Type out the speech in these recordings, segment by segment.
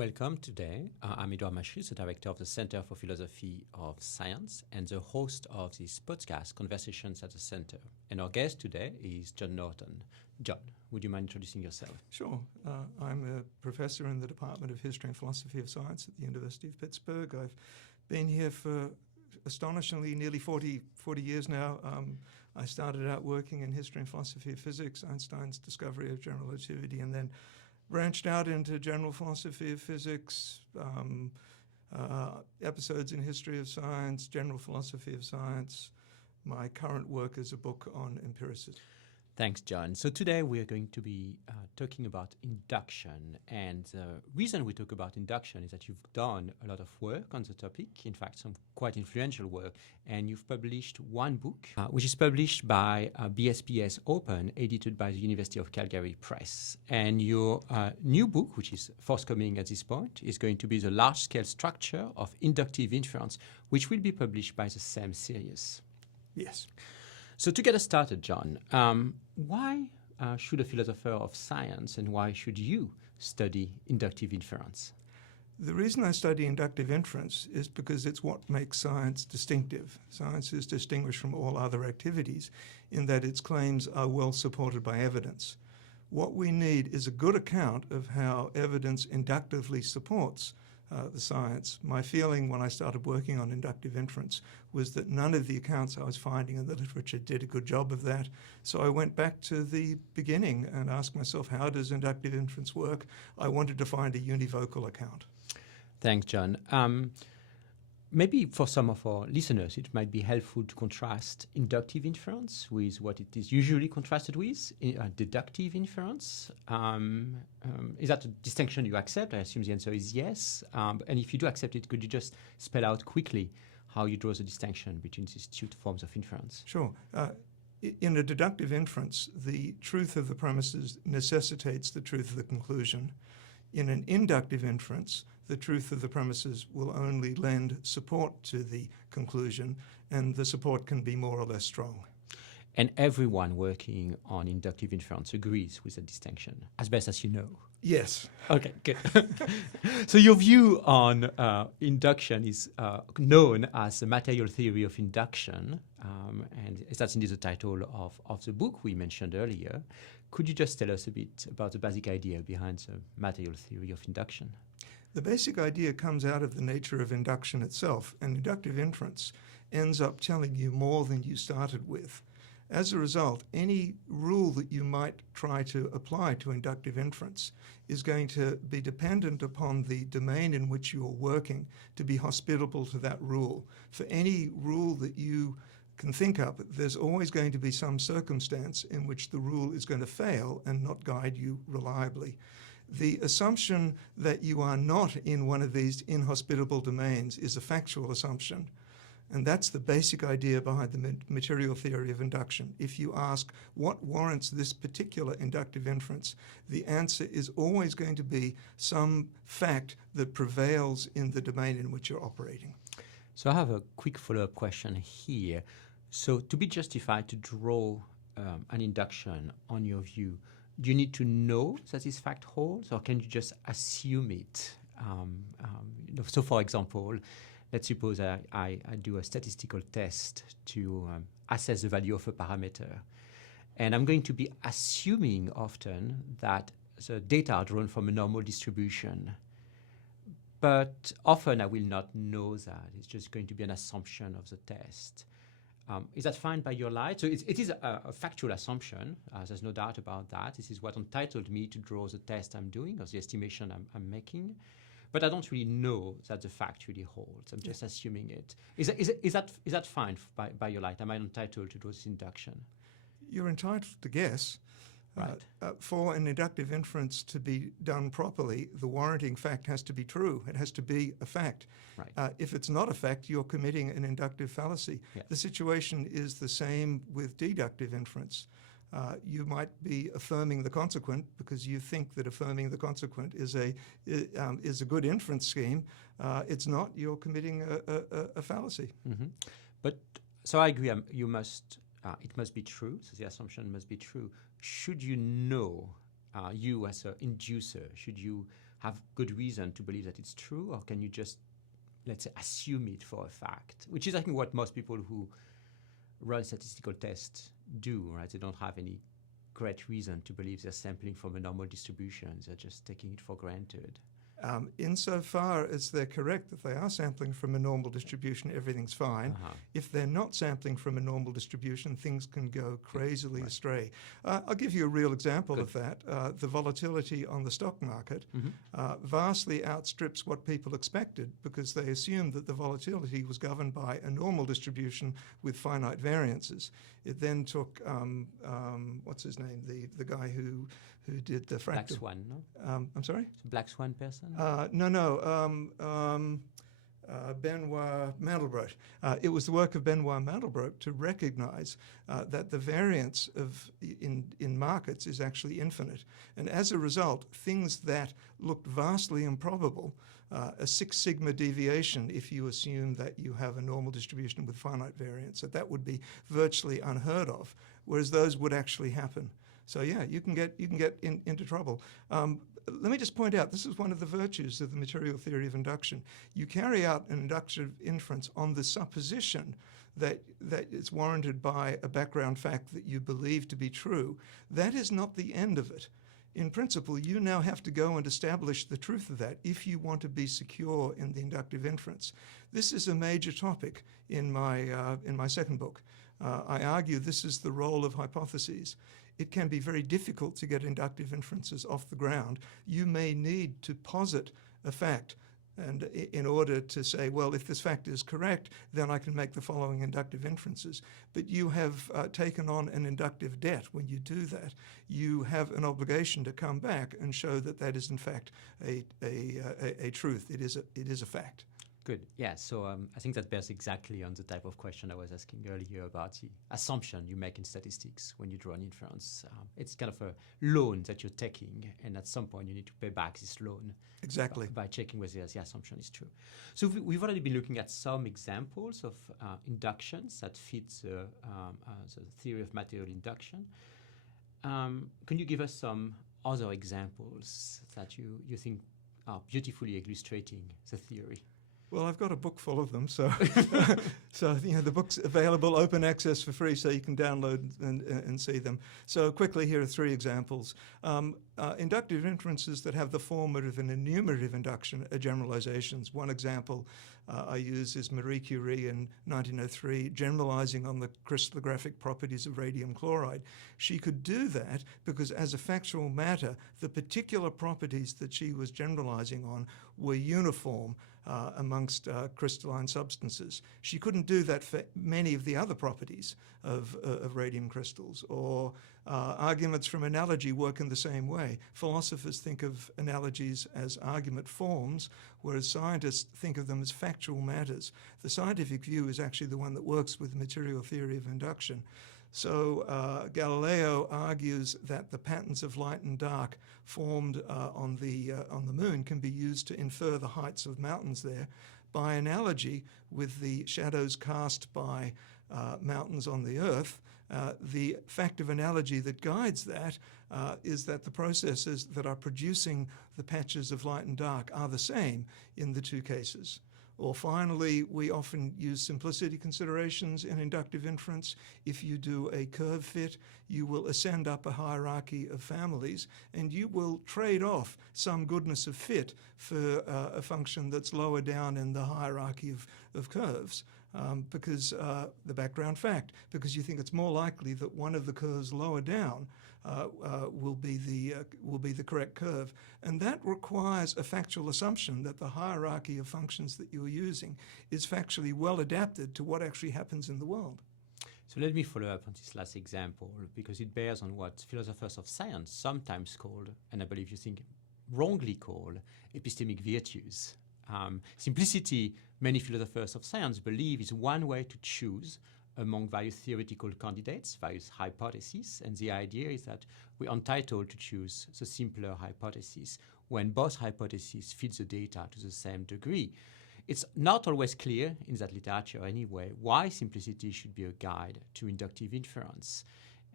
Welcome today. I'm Edouard Machery, the director of the Center for Philosophy of Science and the host of this podcast, Conversations at the Center. And our guest today is John Norton. John, would you mind introducing yourself? Sure. I'm a professor in the Department of History and Philosophy of Science at the University of Pittsburgh. I've been here for astonishingly nearly 40 years now. I started out working in history and philosophy of physics, Einstein's discovery of general relativity, and then branched out into general philosophy of physics, episodes in history of science, general philosophy of science. My current work is a book on empiricism. Thanks, John. So today we are going to be talking about induction. And the reason we talk about induction is that you've done a lot of work on the topic, in fact, some quite influential work. And you've published one book, which is published by BSPS Open, edited by the University of Calgary Press. And your new book, which is forthcoming at this point, is going to be the large-scale structure of inductive inference, which will be published by the same series. Yes. So to get us started, John, why should a philosopher of science and why should you study inductive inference? The reason I study inductive inference is because it's what makes science distinctive. Science is distinguished from all other activities in that its claims are well supported by evidence. What we need is a good account of how evidence inductively supports the science. My feeling when I started working on inductive inference was that none of the accounts I was finding in the literature did a good job of that. So I went back to the beginning and asked myself, how does inductive inference work? I wanted to find a univocal account. Thanks, John. Maybe for some of our listeners, it might be helpful to contrast inductive inference with what it is usually contrasted with, deductive inference. Is that a distinction you accept? I assume the answer is yes. And if you do accept it, could you just spell out quickly how you draw the distinction between these two forms of inference? Sure. In a deductive inference, the truth of the premises necessitates the truth of the conclusion. In an inductive inference, the truth of the premises will only lend support to the conclusion, and the support can be more or less strong. And everyone working on inductive inference agrees with the distinction, as best as you know. Yes. Okay, good. So your view on induction is known as the material theory of induction, and that's indeed the title of the book we mentioned earlier. Could you just tell us a bit about the basic idea behind the material theory of induction? The basic idea comes out of the nature of induction itself, and inductive inference ends up telling you more than you started with. As a result, any rule that you might try to apply to inductive inference is going to be dependent upon the domain in which you're working to be hospitable to that rule. For any rule that you can think up, there's always going to be some circumstance in which the rule is going to fail and not guide you reliably. The assumption that you are not in one of these inhospitable domains is a factual assumption. And that's the basic idea behind the material theory of induction. If you ask what warrants this particular inductive inference, the answer is always going to be some fact that prevails in the domain in which you're operating. So I have a quick follow-up question here. So to be justified to draw an induction on your view, do you need to know that this fact holds, or can you just assume it? So for example, let's suppose I do a statistical test to assess the value of a parameter. And I'm going to be assuming often that the data are drawn from a normal distribution. But often I will not know that. It's just going to be an assumption of the test. Is that fine by your light? So it is a factual assumption. There's no doubt about that. This is what entitled me to draw the test I'm doing or the estimation I'm making. But I don't really know that the fact really holds. I'm just assuming it. Is that fine by your light? Am I entitled to draw this induction? You're entitled to guess. Right. For an inductive inference to be done properly, the warranting fact has to be true. It has to be a fact. Right. If it's not a fact, you're committing an inductive fallacy. Yes. The situation is the same with deductive inference. You might be affirming the consequent because you think that affirming the consequent is a good inference scheme. It's not. You're committing a fallacy. Mm-hmm. But so I agree. You must. It must be true. So the assumption must be true. Should you know, you as an inducer, should you have good reason to believe that it's true, or can you just, let's say, assume it for a fact? Which is, I think, what most people who run statistical tests do, right? They don't have any great reason to believe they're sampling from a normal distribution. They're just taking it for granted. Insofar as they're correct that they are sampling from a normal distribution, everything's fine. If they're not sampling from a normal distribution, things can go crazily astray. I'll give you a real example of that. The volatility on the stock market vastly outstrips what people expected, because they assumed that the volatility was governed by a normal distribution with finite variances. It then took, what's his name, the guy who did the fractal. Black Swan, no? I'm sorry? Black Swan person? Benoit Mandelbrot. It was the work of Benoit Mandelbrot to recognize that the variance in markets is actually infinite. And as a result, things that looked vastly improbable, a 6 sigma deviation, if you assume that you have a normal distribution with finite variance, that would be virtually unheard of, whereas those would actually happen. So yeah, you can get into trouble. Let me just point out, this is one of the virtues of the material theory of induction. You carry out an inductive inference on the supposition that it's warranted by a background fact that you believe to be true. That is not the end of it. In principle, you now have to go and establish the truth of that if you want to be secure in the inductive inference. This is a major topic in my second book. I argue this is the role of hypotheses. It can be very difficult to get inductive inferences off the ground. You may need to posit a fact, and in order to say, well, if this fact is correct, then I can make the following inductive inferences. But you have taken on an inductive debt when you do that. You have an obligation to come back and show that that is in fact a truth. It is a fact. Good. Yeah. So I think that bears exactly on the type of question I was asking earlier about the assumption you make in statistics when you draw an inference. It's kind of a loan that you're taking, and at some point you need to pay back this loan. Exactly. By checking whether the assumption is true. So we've already been looking at some examples of inductions that fit the theory of material induction. Can you give us some other examples that you think are beautifully illustrating the theory? Well, I've got a book full of them, so the book's available, open access for free, so you can download and see them. So quickly, here are 3 examples. Inductive inferences that have the form of an enumerative induction are generalizations. One example I use is Marie Curie in 1903 generalizing on the crystallographic properties of radium chloride. She could do that because, as a factual matter, the particular properties that she was generalizing on were uniform amongst crystalline substances. She couldn't do that for many of the other properties of radium crystals, or arguments from analogy work in the same way. Philosophers think of analogies as argument forms, whereas scientists think of them as factual matters. The scientific view is actually the one that works with the material theory of induction. So Galileo argues that the patterns of light and dark formed on the moon can be used to infer the heights of mountains there. By analogy with the shadows cast by mountains on the Earth, the fact of analogy that guides that is that the processes that are producing the patches of light and dark are the same in the 2 cases. Or finally, we often use simplicity considerations in inductive inference. If you do a curve fit, you will ascend up a hierarchy of families, and you will trade off some goodness of fit for a function that's lower down in the hierarchy of curves. Because the background fact, because you think it's more likely that one of the curves lower down will be the correct curve, and that requires a factual assumption that the hierarchy of functions that you're using is factually well adapted to what actually happens in the world. So let me follow up on this last example, because it bears on what philosophers of science sometimes call, and I believe you think wrongly call, epistemic virtues. Simplicity, many philosophers of science believe, is one way to choose among various theoretical candidates, various hypotheses, and the idea is that we're entitled to choose the simpler hypothesis when both hypotheses fit the data to the same degree. It's not always clear in that literature anyway why simplicity should be a guide to inductive inference.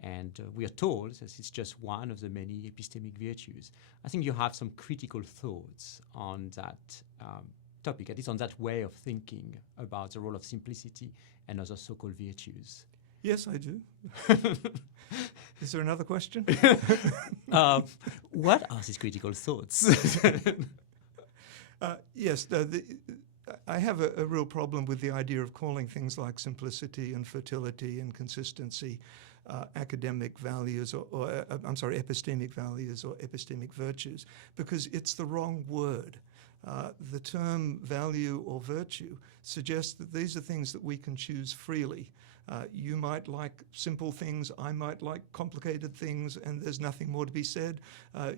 And we are told that it's just one of the many epistemic virtues. I think you have some critical thoughts on that topic, at least on that way of thinking about the role of simplicity and other so-called virtues. Yes, I do. Is there another question? What are these critical thoughts? Yes, I have a real problem with the idea of calling things like simplicity and fertility and consistency academic values or epistemic values or epistemic virtues, because it's the wrong word. The term value or virtue suggests that these are things that we can choose freely. You might like simple things, I might like complicated things, and there's nothing more to be said.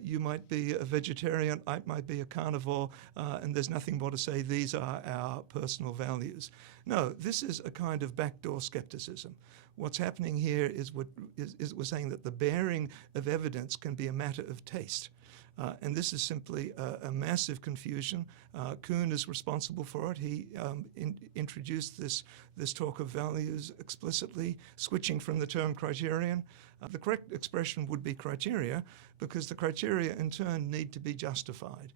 You might be a vegetarian, I might be a carnivore, and there's nothing more to say. These are our personal values. No, this is a kind of backdoor skepticism. What's happening here is we're saying that the bearing of evidence can be a matter of taste. And this is simply a massive confusion. Kuhn is responsible for it. He introduced this talk of values explicitly, switching from the term criterion. The correct expression would be criteria, because the criteria in turn need to be justified.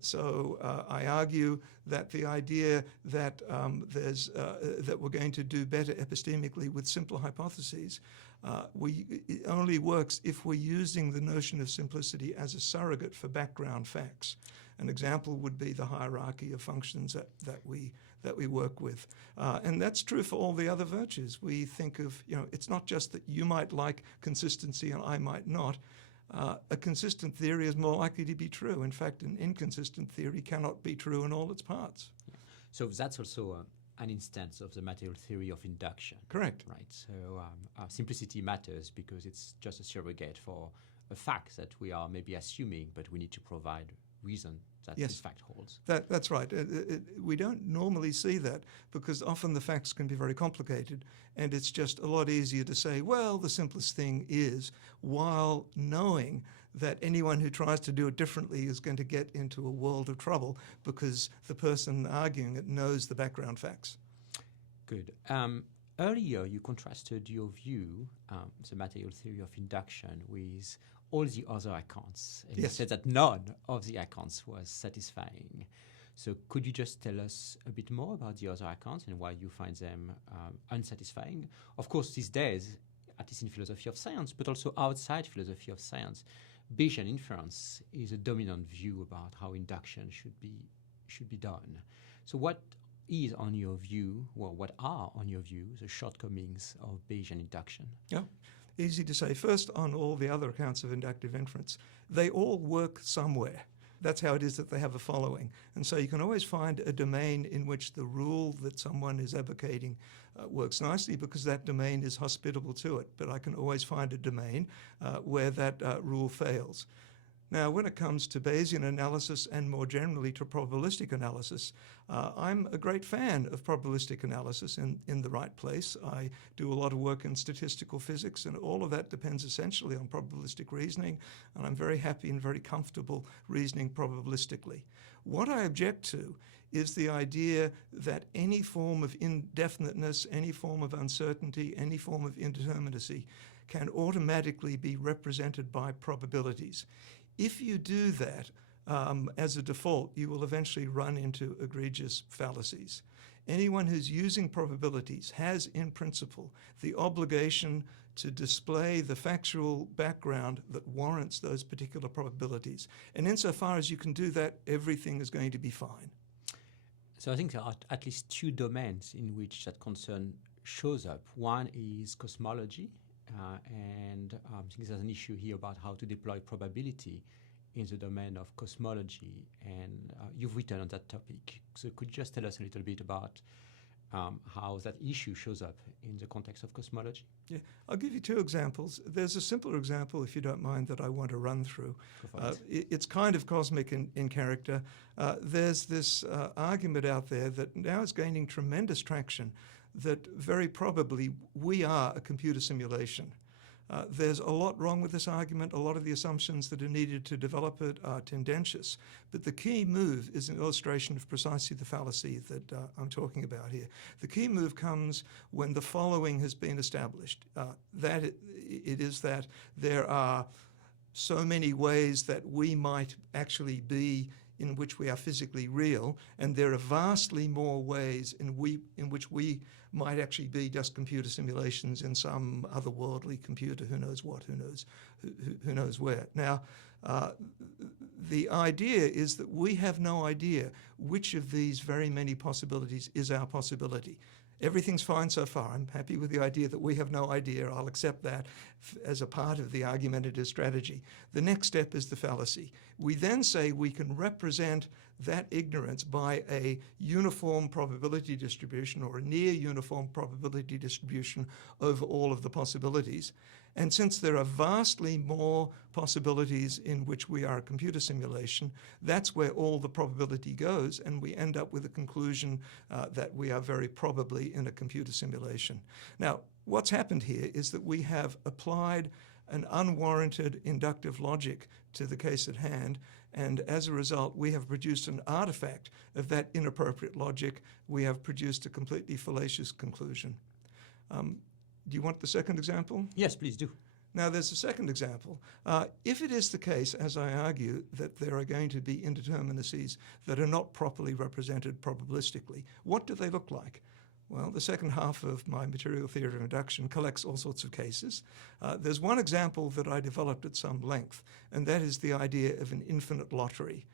So I argue that the idea that that we're going to do better epistemically with simpler hypotheses it only works if we're using the notion of simplicity as a surrogate for background facts. An example would be the hierarchy of functions that we work with, and that's true for all the other virtues. We think of, it's not just that you might like consistency and I might not. A consistent theory is more likely to be true. In fact, an inconsistent theory cannot be true in all its parts. Yeah. So that's also an instance of the material theory of induction. Correct. Right. So simplicity matters because it's just a surrogate for a fact that we are maybe assuming, but we need to provide reason that this fact holds. That's right. We don't normally see that because often the facts can be very complicated, and it's just a lot easier to say, well, the simplest thing is, while knowing that anyone who tries to do it differently is going to get into a world of trouble because the person arguing it knows the background facts. Good. Earlier, you contrasted your view, the material theory of induction, with all the other accounts. And you said that none of the accounts was satisfying. So could you just tell us a bit more about the other accounts and why you find them unsatisfying? Of course, these days, at least in philosophy of science, but also outside philosophy of science, Bayesian inference is a dominant view about how induction should be done. So what is, on your view, what are, on your view, the shortcomings of Bayesian induction? Yeah. Easy to say. First, on all the other accounts of inductive inference, they all work somewhere. That's how it is that they have a following. And so you can always find a domain in which the rule that someone is advocating works nicely because that domain is hospitable to it. But I can always find a domain where that rule fails. Now, when it comes to Bayesian analysis and more generally to probabilistic analysis, I'm a great fan of probabilistic analysis in the right place. I do a lot of work in statistical physics, and all of that depends essentially on probabilistic reasoning, and I'm very happy and very comfortable reasoning probabilistically. What I object to is the idea that any form of indefiniteness, any form of uncertainty, any form of indeterminacy can automatically be represented by probabilities. If you do that as a default, you will eventually run into egregious fallacies. Anyone who's using probabilities has, in principle, the obligation to display the factual background that warrants those particular probabilities. And insofar as you can do that, everything is going to be fine. So I think there are at least two domains in which that concern shows up. One is cosmology, and I think there's an issue here about how to deploy probability in the domain of cosmology, and you've written on that topic. So could you just tell us a little bit about how that issue shows up in the context of cosmology? Yeah, I'll give you two examples. There's a simpler example, if you don't mind, that I want to run through. It's kind of cosmic in character. There's this argument out there that now is gaining tremendous traction that very probably we are a computer simulation. There's a lot wrong with this argument. A lot of the assumptions that are needed to develop it are tendentious. But the key move is an illustration of precisely the fallacy that I'm talking about here. The key move comes when the following has been established. That it is that there are so many ways that we might actually be in which we are physically real, and there are vastly more ways in which we might actually be just computer simulations in some otherworldly computer, who knows what, who knows where. Now, the idea is that we have no idea which of these very many possibilities is our possibility. Everything's fine so far. I'm happy with the idea that we have no idea. I'll accept that as a part of the argumentative strategy. The next step is the fallacy. We then say we can represent that ignorance by a uniform probability distribution or a near uniform probability distribution over all of the possibilities. And since there are vastly more possibilities in which we are a computer simulation, that's where all the probability goes, and we end up with a conclusion that we are very probably in a computer simulation. Now, what's happened here is that we have applied an unwarranted inductive logic to the case at hand, and as a result, we have produced an artifact of that inappropriate logic. We have produced a completely fallacious conclusion. Do you want the second example? Yes, please do. Now, there's a second example. If it is the case, as I argue, that there are going to be indeterminacies that are not properly represented probabilistically, what do they look like? Well, the second half of my material theory of induction collects all sorts of cases. There's one example that I developed at some length, and that is the idea of an infinite lottery.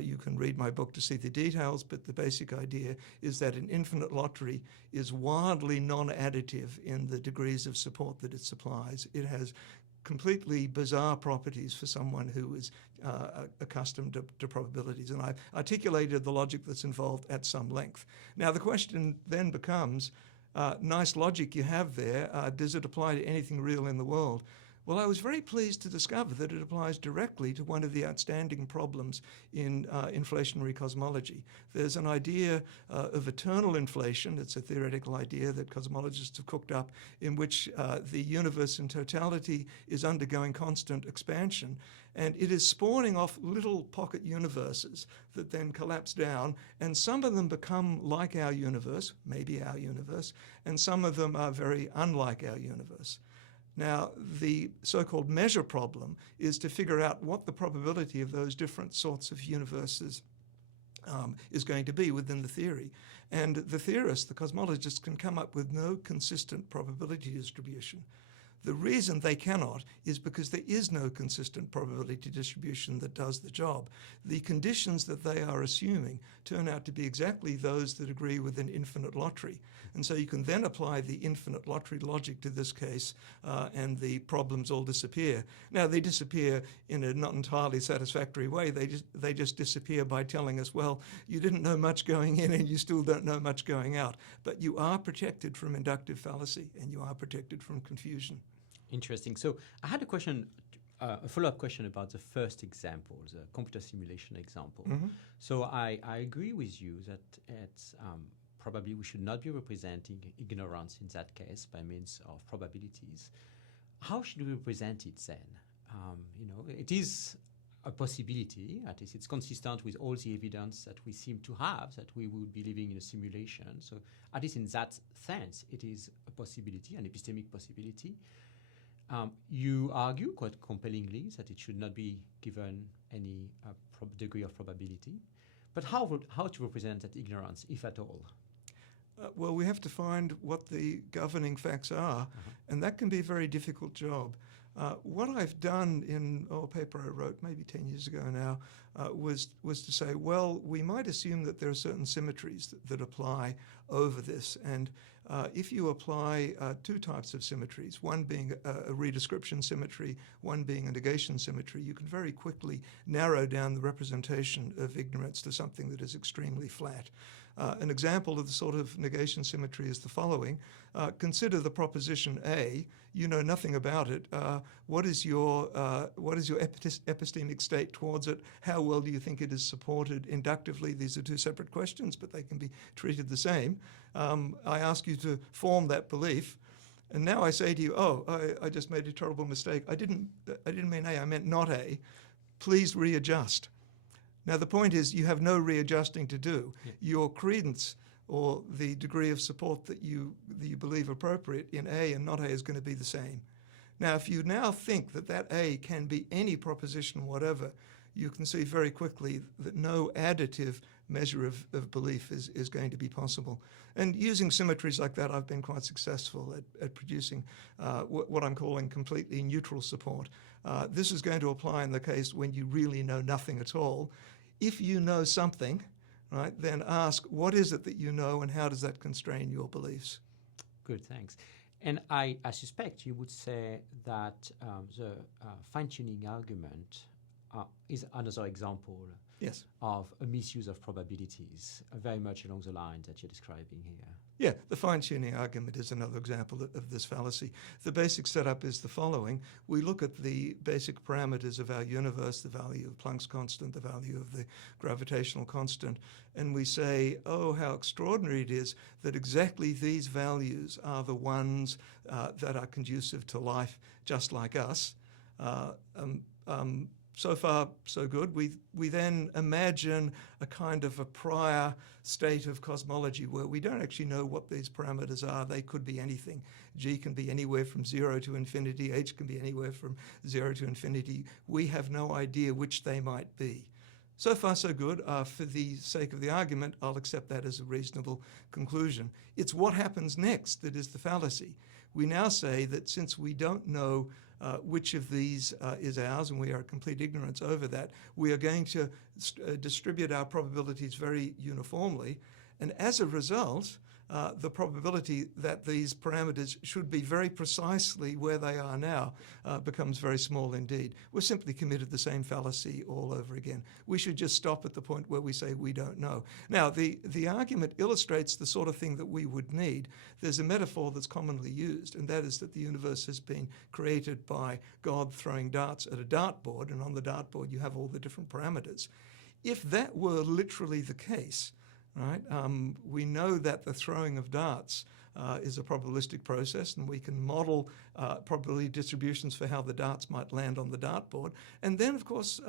You can read my book to see the details, but the basic idea is that an infinite lottery is wildly non-additive in the degrees of support that it supplies. It has completely bizarre properties for someone who is accustomed to probabilities. And I've articulated the logic that's involved at some length. Now, the question then becomes, nice logic you have there, does it apply to anything real in the world? Well, I was very pleased to discover that it applies directly to one of the outstanding problems in inflationary cosmology. There's an idea of eternal inflation. It's a theoretical idea that cosmologists have cooked up, in which the universe in totality is undergoing constant expansion, and it is spawning off little pocket universes that then collapse down, and some of them become like our universe, maybe our universe, and some of them are very unlike our universe. Now, the so-called measure problem is to figure out what the probability of those different sorts of universes is going to be within the theory. And the theorists, the cosmologists, can come up with no consistent probability distribution. The reason they cannot is because there is no consistent probability distribution that does the job. The conditions that they are assuming turn out to be exactly those that agree with an infinite lottery. And so you can then apply the infinite lottery logic to this case, and the problems all disappear. Now, they disappear in a not entirely satisfactory way. They just disappear by telling us, well, you didn't know much going in and you still don't know much going out. But you are protected from inductive fallacy, and you are protected from confusion. Interesting. So I had a question, a follow-up question about the first example, the computer simulation example. Mm-hmm. So I agree with you that it's probably we should not be representing ignorance in that case by means of probabilities. How should we represent it then? It is a possibility, at least it's consistent with all the evidence that we seem to have that we would be living in a simulation. So at least in that sense, it is a possibility, an epistemic possibility. You argue quite compellingly that it should not be given any degree of probability. But how to represent that ignorance, if at all? Well, we have to find what the governing facts are, and that can be a very difficult job. What I've done in a paper I wrote maybe 10 years ago now was to say, well, we might assume that there are certain symmetries that apply over this. And if you apply two types of symmetries, one being a redescription symmetry, one being a negation symmetry, you can very quickly narrow down the representation of ignorance to something that is extremely flat. An example of the sort of negation symmetry is the following. Consider the proposition A. You know nothing about it. What is your epistemic state towards it? How well do you think it is supported inductively? These are two separate questions, but they can be treated the same. I ask you to form that belief. And now I say to you, oh, I just made a terrible mistake. I didn't mean A, I meant not A. Please readjust. Now, the point is you have no readjusting to do. Yeah. Your credence or the degree of support that you believe appropriate in A and not A is going to be the same. Now, if you now think that A can be any proposition whatever, you can see very quickly that no additive measure of belief is going to be possible. And using symmetries like that, I've been quite successful at producing what I'm calling completely neutral support. This is going to apply in the case when you really know nothing at all. If you know something, right, then ask, what is it that you know and how does that constrain your beliefs? Good, thanks. And I suspect you would say that the fine-tuning argument is another example yes. of a misuse of probabilities, very much along the lines that you're describing here. Yeah, the fine-tuning argument is another example of this fallacy. The basic setup is the following. We look at the basic parameters of our universe, the value of Planck's constant, the value of the gravitational constant, and we say, oh, how extraordinary it is that exactly these values are the ones that are conducive to life just like us. So far, so good. We then imagine a kind of a prior state of cosmology where we don't actually know what these parameters are. They could be anything. G can be anywhere from 0 to infinity. H can be anywhere from 0 to infinity. We have no idea which they might be. So far, so good. For the sake of the argument, I'll accept that as a reasonable conclusion. It's what happens next that is the fallacy. We now say that since we don't know which of these is ours, and we are in complete ignorance over that, we are going to distribute our probabilities very uniformly. And as a result, the probability that these parameters should be very precisely where they are now becomes very small indeed. We're simply committed the same fallacy all over again. We should just stop at the point where we say we don't know. Now, the argument illustrates the sort of thing that we would need. There's a metaphor that's commonly used, and that is that the universe has been created by God throwing darts at a dartboard, and on the dartboard you have all the different parameters. If that were literally the case, right? We know that the throwing of darts is a probabilistic process, and we can model probability distributions for how the darts might land on the dartboard. And then, of course,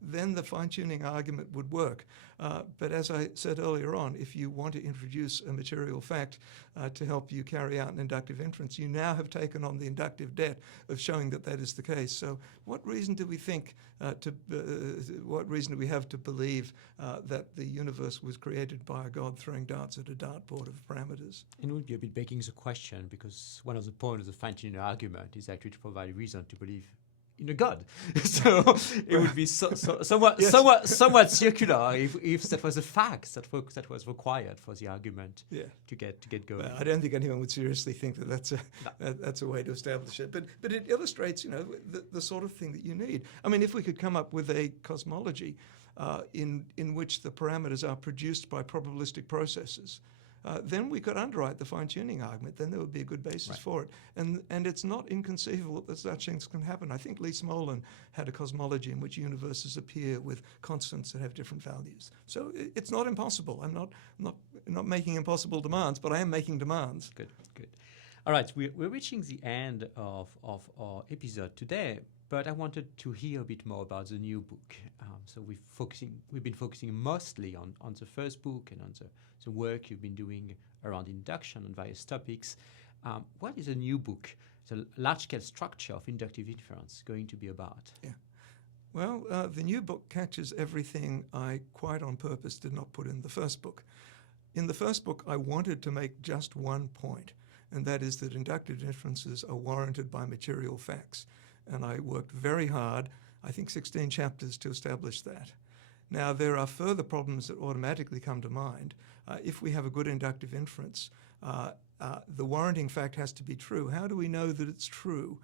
then the fine-tuning argument would work. But as I said earlier on, if you want to introduce a material fact to help you carry out an inductive inference, you now have taken on the inductive debt of showing that that is the case. So what reason do we think what reason do we have to believe that the universe was created by a God throwing darts at a dartboard of parameters? It would be a bit begging the question, because one of the points of the fine-tuning argument is actually to provide reason to believe in a God. So it would be somewhat Yes. somewhat circular if that was a fact that was required for the argument to get going. Well, I don't think anyone would seriously think that that's a way to establish it. But it illustrates, the sort of thing that you need. I mean, if we could come up with a cosmology in which the parameters are produced by probabilistic processes, then we could underwrite the fine-tuning argument. Then there would be a good basis for it. And it's not inconceivable that such things can happen. I think Lee Smolin had a cosmology in which universes appear with constants that have different values. So it's not impossible. I'm not making impossible demands, but I am making demands. Good. All right, we're reaching the end of our episode today, but I wanted to hear a bit more about the new book. So we've been focusing mostly on the first book and on the work you've been doing around induction on various topics. What is a new book, the large-scale structure of inductive inference, going to be about? Yeah. Well, the new book catches everything I quite on purpose did not put in the first book. In the first book, I wanted to make just one point, and that is that inductive inferences are warranted by material facts. And I worked very hard, I think 16 chapters, to establish that. Now, there are further problems that automatically come to mind. If we have a good inductive inference, the warranting fact has to be true. How do we know that it's true?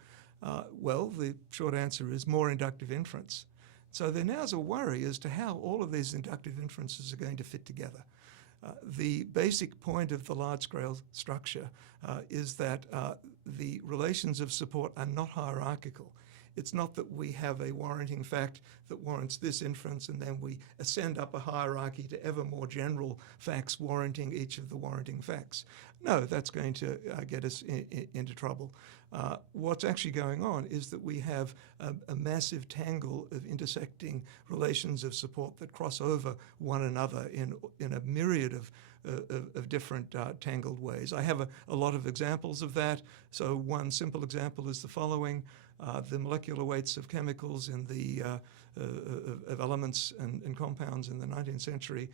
Well, the short answer is more inductive inference. So there now is a worry as to how all of these inductive inferences are going to fit together. The basic point of the large-scale structure is that the relations of support are not hierarchical. It's not that we have a warranting fact that warrants this inference and then we ascend up a hierarchy to ever more general facts warranting each of the warranting facts. No, that's going to get us into trouble. What's actually going on is that we have a massive tangle of intersecting relations of support that cross over one another in a myriad of different tangled ways. I have a lot of examples of that. So one simple example is the following. The molecular weights of chemicals in the of elements and compounds in the 19th century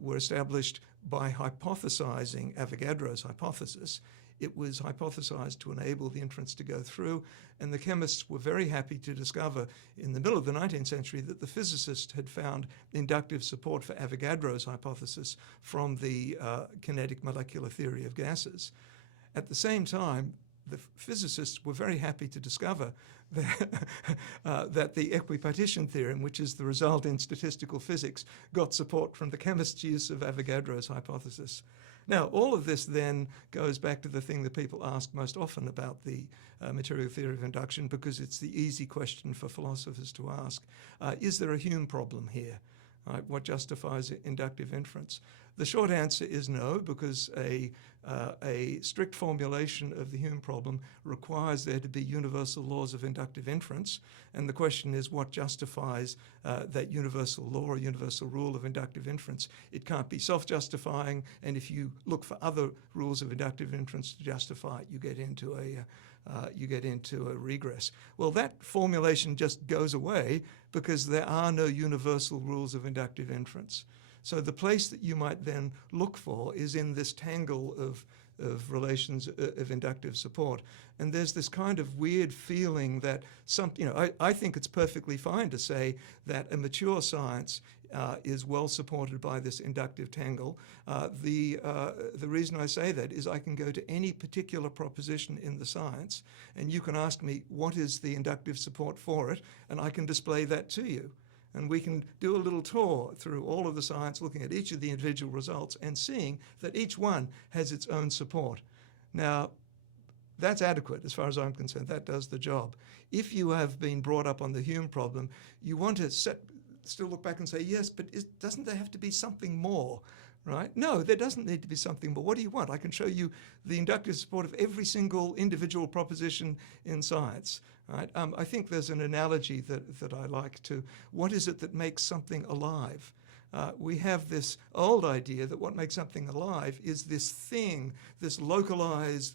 were established by hypothesizing Avogadro's hypothesis. It was hypothesized to enable the inference to go through, and the chemists were very happy to discover in the middle of the 19th century that the physicists had found inductive support for Avogadro's hypothesis from the kinetic molecular theory of gases. At the same time, the physicists were very happy to discover that the equipartition theorem, which is the result in statistical physics, got support from the chemists' use of Avogadro's hypothesis. Now, all of this then goes back to the thing that people ask most often about the material theory of induction, because it's the easy question for philosophers to ask. Is there a Hume problem here? What justifies inductive inference? The short answer is no, because a strict formulation of the Hume problem requires there to be universal laws of inductive inference. And the question is, what justifies that universal law or universal rule of inductive inference? It can't be self-justifying, and if you look for other rules of inductive inference to justify it, you get into a regress. Well, that formulation just goes away because there are no universal rules of inductive inference. So the place that you might then look for is in this tangle of relations of inductive support. And there's this kind of weird feeling that I think it's perfectly fine to say that a mature science is well supported by this inductive tangle. The reason I say that is I can go to any particular proposition in the science and you can ask me what is the inductive support for it, and I can display that to you. And we can do a little tour through all of the science, looking at each of the individual results and seeing that each one has its own support. Now, that's adequate as far as I'm concerned. That does the job. If you have been brought up on the Hume problem, you want to still look back and say, yes, but doesn't there have to be something more? Right? No, there doesn't need to be something more. What do you want? I can show you the inductive support of every single individual proposition in science. Right? I think there's an analogy that I like to, what is it that makes something alive? We have this old idea that what makes something alive is this thing, this localized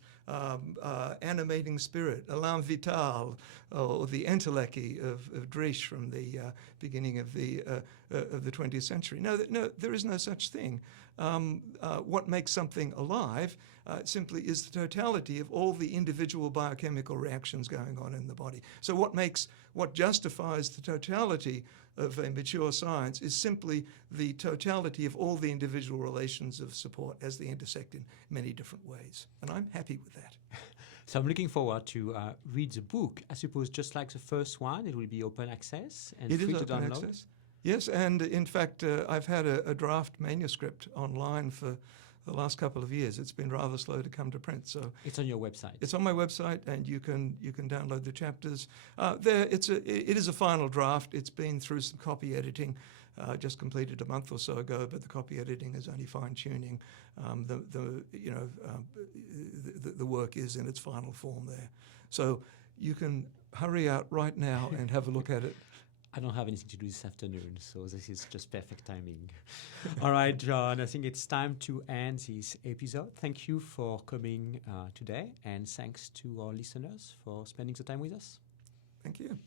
animating spirit, élan vital, or the entelechy of Driesch from the beginning of the 20th century. No, there is no such thing. What makes something alive simply is the totality of all the individual biochemical reactions going on in the body. So what justifies the totality of a mature science is simply the totality of all the individual relations of support as they intersect in many different ways. And I'm happy with that. So I'm looking forward to read the book. I suppose just like the first one, it will be open access and free to download. Access. Yes, and in fact, I've had a draft manuscript online for the last couple of years. It's been rather slow to come to print, so it's on your website. It's on my website, and you can download the chapters. It is a final draft. It's been through some copy editing, just completed a month or so ago, but the copy editing is only fine tuning. The work is in its final form there, so you can hurry out right now and have a look at it. I don't have anything to do this afternoon, so this is just perfect timing. All right, John, I think it's time to end this episode. Thank you for coming today, and thanks to our listeners for spending the time with us. Thank you.